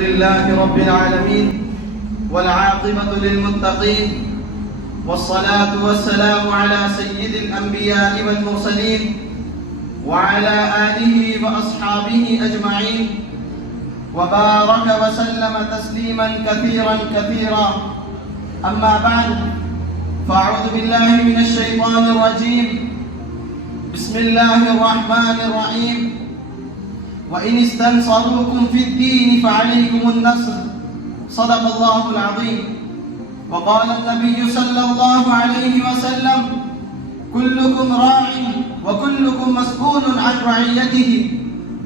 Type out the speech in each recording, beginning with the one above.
لله رب العالمين والعاقبة للمتقين والصلاة والسلام على سيد الأنبياء والمرسلين وعلى آله وأصحابه أجمعين وبارك وسلم تسليما كثيرا كثيرا. أما بعد فأعوذ بالله من الشيطان الرجيم. بسم الله الرحمن الرحيم. وإن استنصروكم في الدين فعليكم النصر. صدق الله العظيم. وقال النبي صلى الله عليه وسلم كلكم راع وكلكم مسؤول عن رعيته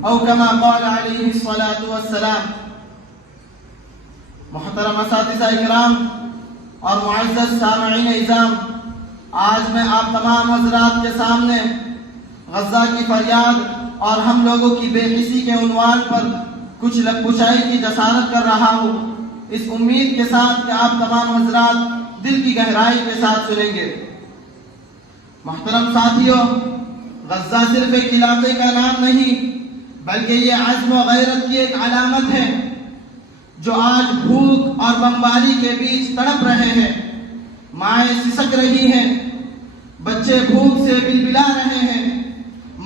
او كما قال عليه الصلاة والسلام. محترم اساتذہ اکرام اور معزز سامعین اعظام، آج میں آپ تمام حضرات کے سامنے غزہ کی فریاد اور ہم لوگوں کی بے حسی کے عنوان پر کچھ لبکشائی کی جسارت کر رہا ہوں، اس امید کے ساتھ کہ آپ تمام حضرات دل کی گہرائی کے ساتھ سنیں گے. محترم ساتھیوں، غزہ صرف ایک علاقے کا نام نہیں بلکہ یہ عزم و غیرت کی ایک علامت ہے جو آج بھوک اور بمباری کے بیچ تڑپ رہے ہیں. مائیں سسک رہی ہیں، بچے بھوک سے بلبلا رہے ہیں،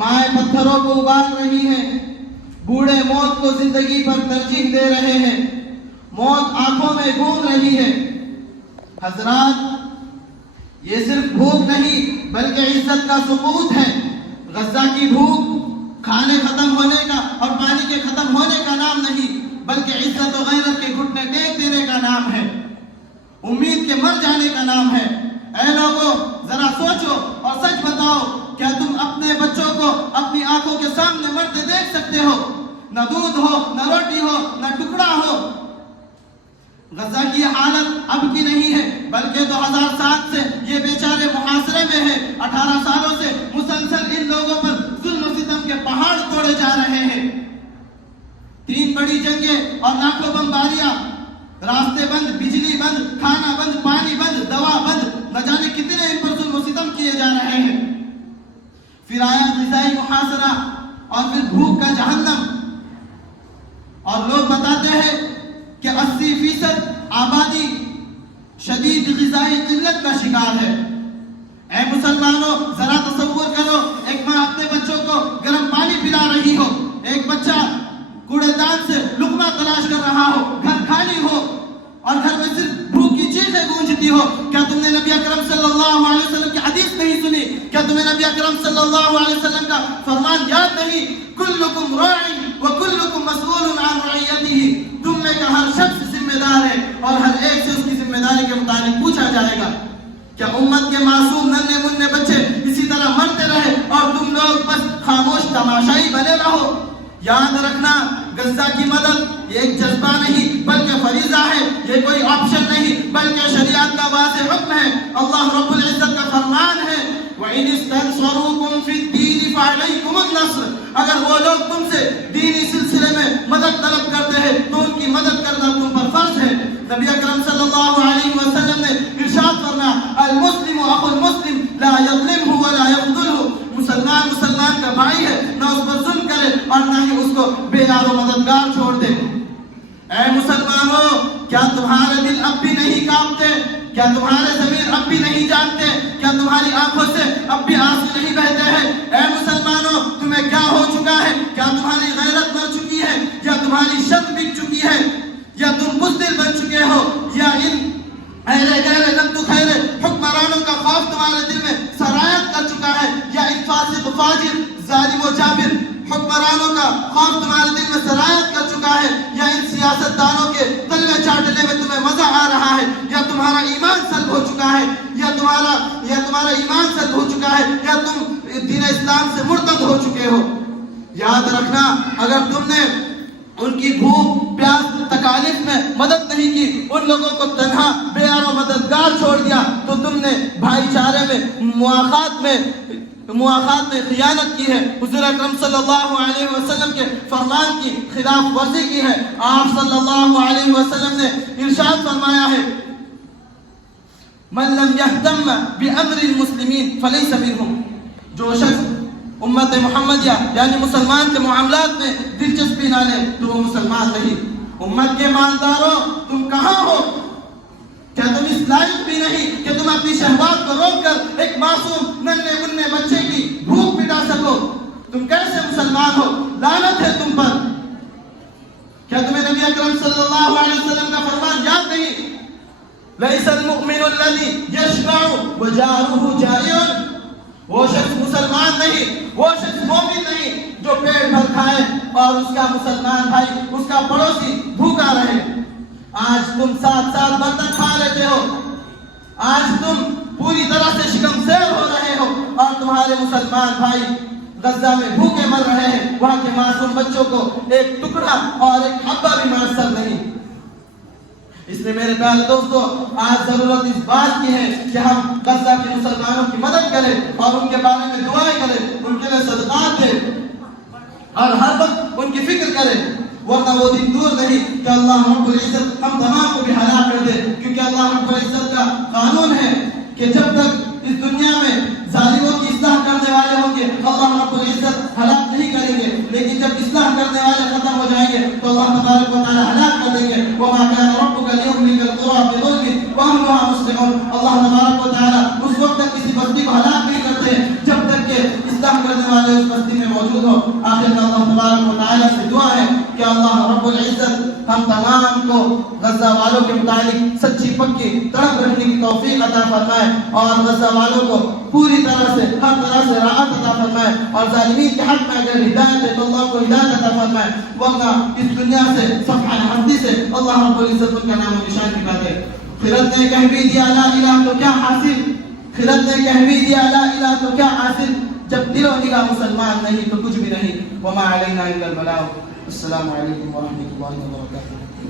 مائیں پتھروں کو ابال رہی ہیں، بوڑھے موت کو زندگی پر ترجیح دے رہے ہیں، موت آنکھوں میں گھوم رہی ہے. حضرات، یہ صرف بھوک نہیں بلکہ عزت کا سقوط ہے. غزہ کی بھوک کھانے ختم ہونے کا اور پانی کے ختم ہونے کا نام نہیں بلکہ عزت و غیرت کے گھٹنے ٹیک دینے کا نام ہے، امید کے مر جانے کا نام ہے. اے لوگوں، ذرا سوچو اور سچ بتاؤ، کیا تم اپنے بچوں کو اپنی آنکھوں کے سامنے مرتے دیکھ سکتے ہو؟ نہ دودھ ہو، نہ روٹی ہو، نہ ٹکڑا ہو. غزہ کی حالت اب کی نہیں ہے بلکہ 2007 سے یہ بیچارے محاصرے میں ہیں. 18 سالوں سے مسلسل ان لوگوں پر ظلم و ستم کے پہاڑ توڑے جا رہے ہیں. 3 بڑی جنگیں اور لاکھوں بمباریاں، راستے بند، بجلی بند، کھانا بند، پانی بند، دوا بند، نہ جانے کتنے ان پر ظلم و ستم کیے جا رہے ہیں. پھر آیا غذائی محاصرہ اور پھر بھوک کا جہنم. اور لوگ بتاتے ہیں کہ 80% آبادی شدید غذائی قلت کا شکار ہے. اے مسلمانوں، ذرا تصور کرو، ایک ماں اپنے بچوں کو گرم پانی پلا رہی ہو، ایک بچہ کوڑے دان سے لقمہ تلاش کر رہا ہو، گھر خالی ہو اور گھر میں صرف بھوک کی چیخیں گونجتی ہو. کیا تم نے نبی اکرم صلی اللہ علیہ وسلم کی حدیث نہیں سنی؟ کیا تمہیں نبی اکرم صلی اللہ علیہ وسلم کا فرمان یاد نہیں؟ کلکم راع وکلکم مسئول عن رعیتہ. تم میں کا ہر شخص ذمہ دار ہے اور ہر ایک سے اس کی ذمہ داری کے مطابق پوچھا جائے گا. کیا امت کے معصوم ننھے منھے بچے اسی طرح مرتے رہے اور تم لوگ بس خاموش تماشائی بنے رہو؟ یاد رکھنا، غزہ کی مدد یہ ایک جذبہ نہیں بلکہ فریضہ ہے، یہ کوئی آپشن نہیں بلکہ شریعت کا واضح حکم ہے. اللہ رب العزت کا فرمان ہے وَإِنِ اسْتَنْصَرُوكُمْ فِي الدِّينِ فَعَلَيْكُمُ النَّصْرُ. اگر وہ لوگ تم سے دینی سلسلے میں مدد طلب کرتے ہیں تو ان کی مدد کرنا تم پر فرض ہے. نبی اکرم صلی اللہ علیہ وسلم نے ارشاد فرمایا المسلم اخو المسلم لا یظلمہ ولا یخذلہ. مسلمان مسلمان کا بھائی ہے، نہ اس پر ظلم کرے اور نہ ہی اس کو بے یار و مددگار چھوڑ دے. اے مسلمانوں، کیا تمہارے دل اب بھی نہیں کانپتے؟ کیا تمہارے ضمیر اب بھی نہیں جانتے؟ کیا تمہاری آنکھوں سے اب بھی آنسو نہیں بہتے ہیں؟ اے مسلمانوں، تمہیں کیا ہو چکا ہے؟ کیا تمہاری غیرت مر چکی ہے یا تمہاری شرم بک چکی ہے یا تم بزدل بن چکے ہو یا ان اہل غیر نقد خیر حکمرانوں کا خوف تمہارے دل میں سرایت کر چکا ہے یا ان فاسق فاجر ظالم و جابر حکمرانوں کا خوف تمہارے دل میں سرایت کر چکا ہے یا ان سیاست دانوں کے تلوے چاٹنے میں تمہیں مزہ آ رہا ہے یا تمہارا ایمان سلب ہو چکا ہے یا تمہارا ایمان سلب ہو چکا ہے یا تم دین اسلام سے مرتد ہو چکے ہو. یاد رکھنا، اگر تم نے ان کی بھوک پیاس تکالیف میں مدد نہیں کی، ان لوگوں کو تنہا بے یار و مددگار چھوڑ دیا تو تم نے بھائی چارے میں مواخات میں خیانت کی ہے. حضور اکرم صلی اللہ علیہ وسلم کے فرمان کی خلاف ورزی کی ہے. آپ صلی اللہ علیہ وسلم نے ارشاد فرمایا ہے من لم يهتم بأمر المسلمين فليس منهم. جو شخص امت محمدیہ یعنی مسلمان کے معاملات میں دلچسپی نہ لے تو وہ مسلمان نہیں۔ امت کے مالداروں تم کہاں ہو؟ کیا تم اس لائق بھی نہیں کہ تم اپنی شہوات کو روک کر ایک معصوم ننھے منھے بچے کی بھوک مٹا سکو؟ تم کیسے مسلمان ہو؟ لعنت ہے تم پر۔ کیا تمہیں نبی اکرم صلی اللہ علیہ وسلم کا فرمان یاد نہیں؟ لَيْسَ الْمُؤْمِنُ الَّذِي يَشْبَعُ وَجَارُهُ جَائِعٌ۔ وہ شخص مسلمان نہیں، وہ شخص مومن نہیں جو پیٹ بھر کھائے اور اس کا مسلمان بھائی، اس کا پڑوسی بھوکا رہے۔ آج تم ساتھ ساتھ برتن کھا لیتے ہو، آج تم پوری طرح سے شکم سیر ہو رہے ہو اور تمہارے مسلمان بھائی غزہ میں بھوکے مر رہے ہیں، وہاں کے معصوم بچوں کو ایک ٹکڑا اور ایک حبہ بھی میسر نہیں۔ اس لیے میرے پیارے دوستو، آج ضرورت اس بات کی ہے کہ ہم غزہ کے مسلمانوں کی مدد کریں اور ان کے بارے میں دعائیں کریں، ان کے لیے صدقات دیں اور ہر وقت ان کی فکر کریں، ورنہ وہ دن دور نہیں کہ اللہ رب العزت ہم تمام کو بھی ہلاک کر دے، کیونکہ اللہ رب العزت کا قانون ہے کہ جب تک اس دنیا میں ظالموں کی اصلاح کرنے والے ہوں گے اللہ رب العزت ہلاک نہیں کریں گے، لیکن جب اصلاح کرنے والے ختم ہو جائیں گے تو اللہ تبارک و تعالی ہلاک کر دیں گے۔ وما كان ربك ليهلك القرى بظلم واهلها مصلحون۔ اللہ تبارک و تعالی اس وقت تک کسی بستی کو ہلاک نہیں کرتے جب تک کہ اصلاح کرنے والے اس بستی میں موجود ہو۔ آخر میں اللہ تبارک و تعالی سے دعا ہے کہ اللہ رب العزت ہم تمام کو غزہ والوں کے متعلق سچی پکی تڑپ رکھنے کی توفیق عطا فرمائے اور غزہ والوں کو پوری طرح سے ہر طرح سے راحت عطا فرمائے، اور ظالمین کے حق میں اگر ہدایت ہے تو اللہ کو ہدایت عطا فرمائے، ورنہ اس دنیا سے صفحہ ہستی سے اللہ رب العزت ان کا نام و نشان مٹا دے۔ خرد نے کہہ بھی دیا لا الہ تو کیا حاصل، خرد نے کہہ بھی دیا لا الہ تو کیا حاصل، جب دل و نگاہ مسلمان نہیں تو کچھ بھی نہیں۔ وما علینا الا البلاغ۔ السلام علیکم ورحمۃ اللہ وبرکاتہ۔